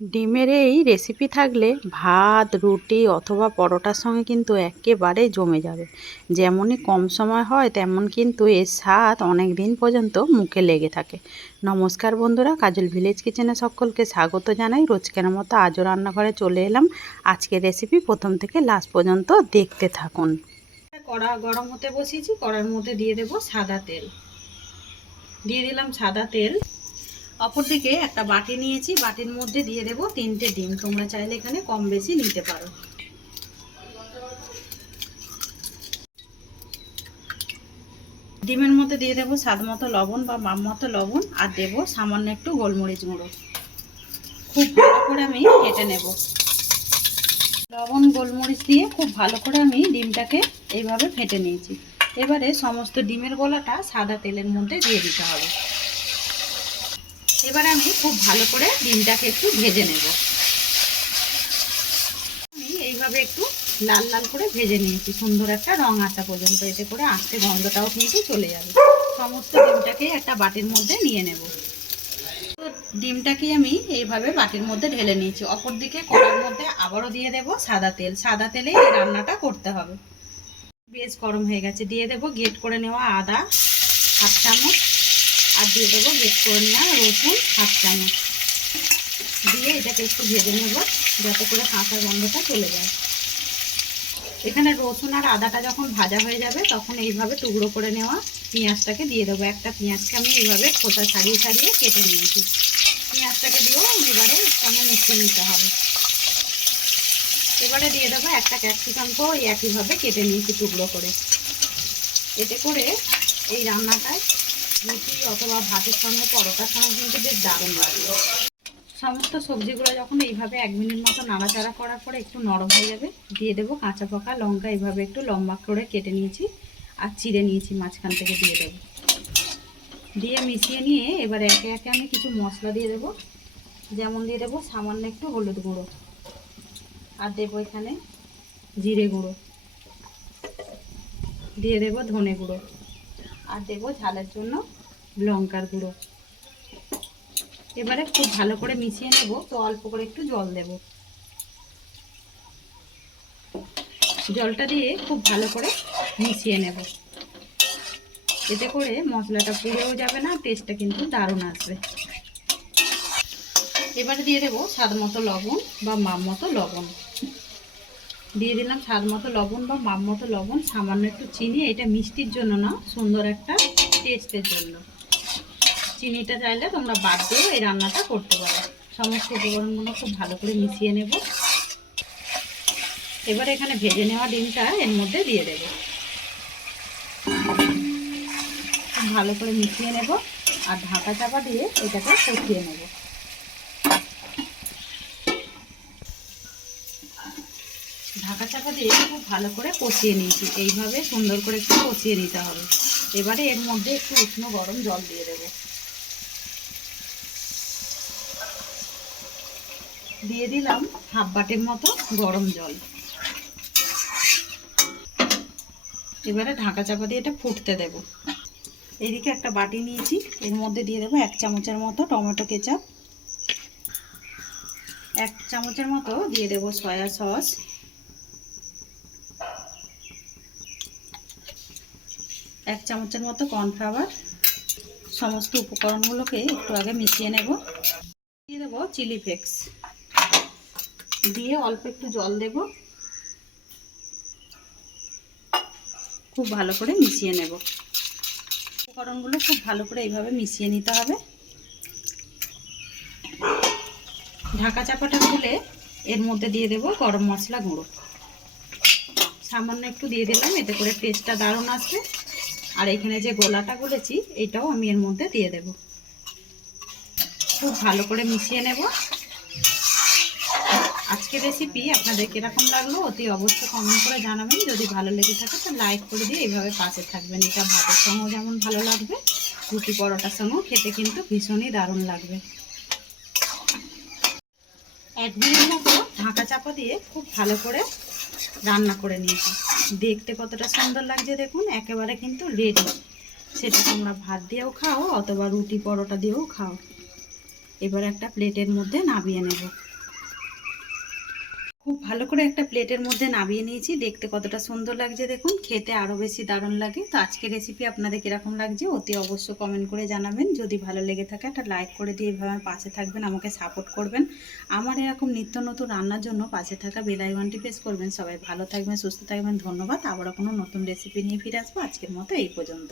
ডিমের এই রেসিপি থাকলে ভাত, রুটি অথবা পরোটার সঙ্গে কিন্তু একেবারে জমে যাবে। যেমনই কম সময় হয়, তেমন কিন্তু এর স্বাদ অনেক দিন পর্যন্ত মুখে লেগে থাকে। নমস্কার বন্ধুরা, কাজল ভিলেজ কিচেনে সকলকে স্বাগত জানাই। রোজকের মতো আজও রান্নাঘরে চলে এলাম। আজকের রেসিপি প্রথম থেকে লাস্ট পর্যন্ত দেখতে থাকুন। কড়া গরম হতে বসিয়েছি। কড়ার মধ্যে দিয়ে দেব সাদা তেল। দিয়ে দিলাম সাদা তেল। অপরদিকে একটা বাটি নিয়েছি, বাটির মধ্যে দিয়ে দেব তিনটে ডিম। তোমরা চাইলে এখানে কম বেশি নিতে পারো। ডিমের মধ্যে দিয়ে দেবো স্বাদ মতো লবণ বা মাম মতো লবণ, আর দেব সামান্য একটু গোলমরিচ গুঁড়ো। খুব ভালো করে আমি কেটে নেব। লবণ, গোলমরিচ দিয়ে খুব ভালো করে আমি ডিমটাকে এইভাবে ফেটে নিয়েছি। এবারে সমস্ত ডিমের গোলাটা সাদা তেলের মধ্যে দিয়ে দিতে হবে। এবার আমি খুব ভালো করে ডিমটাকে একটু ভেজে নেব। আমি এইভাবে একটু লাল লাল করে ভেজে নিয়েছি, সুন্দর একটা রং আসা পর্যন্ত। এতে করে আস্তে গন্ধটাও কিন্তু চলে যাবে। সমস্ত ডিমটাকে একটা বাটির মধ্যে নিয়ে নেব। ডিমটাকে আমি এইভাবে বাটির মধ্যে ঢেলে নিয়েছি। অপর দিকে কড়ার মধ্যে আবারও দিয়ে দেব সাদা তেল। সাদা তেলে এই রান্নাটা করতে হবে। বেশ গরম হয়ে গেছে। দিয়ে দেব গেট করে নেওয়া আদা, হাফ চামচ আর দিয়ে দেবো গেট করে নেওয়া রসুন হাফ চামচ। দিয়ে এটাকে একটু ভেজে নেব, যাতে করে কাঁচা গন্ধটা চলে যায়। এখানে রসুন আর আদাটা যখন ভাজা হয়ে যাবে, তখন এইভাবে টুকরো করে নেওয়া পেঁয়াজটাকে দিয়ে দেবো। একটা পেঁয়াজকে আমি এইভাবে খোসা ছাড়িয়ে ছাড়িয়ে কেটে নিয়েছি। পেঁয়াজটাকে দিয়েও এবারে সঙ্গে মিশিয়ে নিতে হবে। এবারে দিয়ে দেবো একটা ক্যাপসিকামকেও ওই একইভাবে কেটে নিয়েছি টুকরো করে। এতে করে এই রান্নাটায় রুটি অথবা ভাতের সঙ্গে পরোটার সঙ্গে কিন্তু বেশ দারুণ লাগবে সমস্ত সবজিগুলো যখন এইভাবে এক মিনিট মতো নাড়াচাড়া করার পরে একটু নরম হয়ে যাবে, দিয়ে দেবো কাঁচা পাকা লঙ্কা, এইভাবে একটু লম্বা করে কেটে নিয়েছি আর চিড়ে নিয়েছি মাঝখান থেকে দিয়ে দেবো। দিয়ে মিশিয়ে নিয়ে এবার একে একে আমি কিছু মশলা দিয়ে দেবো। যেমন দিয়ে দেবো সামান্য একটু হলুদ গুঁড়ো। আর দেবো এখানে জিরে গুঁড়ো। দিয়ে দেবো ধনে গুঁড়ো। আর দেবো ঝালের জন্য লঙ্কার গুঁড়ো। এবারে খুব ভালো করে মিশিয়ে নেব, তো অল্প করে একটু জল দেব। জলটা দিয়ে খুব ভালো করে মিশিয়ে নেব। এতে করে মশলাটা পুড়েও যাবে না টেস্টটা কিন্তু দারুণ আসবে। এবারে দিয়ে দেবো স্বাদ মতো লবণ বা মাম মতো লবণ। দিয়ে দিলাম স্বাদ মতো লবণ বা মাপ মতো লবণ, সামান্য একটু চিনি। এটা মিষ্টির জন্য না, সুন্দর একটা টেস্টের জন্য। চিনিটা চাইলে তোমরা বাদ দিয়েও এই রান্নাটা করতে পারো। সমস্ত উপকরণগুলো খুব ভালো করে মিশিয়ে নেব। এবার এখানে ভেজে নেওয়া ডিমটা এর মধ্যে দিয়ে দেব। ভালো করে মিশিয়ে নেব আর ঢাকা চাপা দিয়ে এটাকে কষিয়ে নেব ঢাকা চাপা দিয়ে খুব ভালো করে কষিয়ে নিয়েছি। এইভাবে সুন্দর করে একটু কষিয়ে নিতে হবে। এবারে এর মধ্যে একটু উষ্ণ গরম জল দিয়ে দেবো। দিয়ে দিলাম হাফ বাটির মতো গরম জল। এবারে ঢাকা চাপা দিয়ে এটা ফুটতে দেব। এদিকে একটা বাটি নিয়েছি। এর মধ্যে দিয়ে দেবো এক চামচের মতো টমেটো কেচাপ। এক চামচের মতো দিয়ে দেবো সয়া সস। এক চামচের মতো কর্নফ্লাওয়ার। সমস্ত উপকরণগুলোকে একটু আগে মিশিয়ে নেব। দিয়ে দেবো চিলি ফ্লেক্স। দিয়ে অল্প একটু জল দেব। খুব ভালো করে মিশিয়ে নেব। উপকরণগুলো খুব ভালো করে এইভাবে মিশিয়ে নিতে হবে। ঢাকা চাপাটা খুলে এর মধ্যে দিয়ে দেব গরম মশলা গুঁড়ো। সামান্য একটু দিয়ে দিলাম, এতে করে টেস্টটা দারুণ আসবে। আর এখানে যে গোলাটা গুলেছি এটাও আমি এর মধ্যে দিয়ে দেব। খুব ভালো করে মিশিয়ে নেব। আজকের রেসিপি আপনাদের কীরকম লাগল, অতি অবশ্যই কমেন্ট করে জানাবেন। যদি ভালো লেগে থাকে, তো লাইক করে দিয়ে এইভাবে পাশে থাকবেন। এটা ভাতের সঙ্গেও যেমন ভালো লাগবে, রুটি পরোটার সঙ্গেও খেতে কিন্তু ভীষণই দারুণ লাগবে। এক মিনিট মতো ঢাকা চাপা দিয়ে খুব ভালো করে রান্না করে নিয়েছি। দেখতে কতটা সুন্দর লাগছে দেখুন, একেবারে কিন্তু রেডি সেটা তোমরা ভাত দিয়েও খাও, অথবা রুটি পরোটা দিয়েও খাও। এবার একটা প্লেটের মধ্যে নামিয়ে নেব। ভালো করে একটা প্লেটের মধ্যে নামিয়ে নিয়েছি। দেখতে কতটা সুন্দর লাগছে দেখুন। খেতে আরও বেশি দারুণ লাগে। তো আজকের রেসিপি আপনাদের কীরকম লাগছে অতি অবশ্য কমেন্ট করে জানাবেন। যদি ভালো লেগে থাকে একটা লাইক করে দিয়ে এভাবে পাশে থাকবেন, আমাকে সাপোর্ট করবেন। আমার এরকম নিত্য নতুন রান্নার জন্য পাশে থাকা বেল আইকনটি প্রেস করবেন। সবাই ভালো থাকবেন, সুস্থ থাকবেন। ধন্যবাদ। আবারও কোনো নতুন রেসিপি নিয়ে ফিরে আসব। আজকের মতো এই পর্যন্ত।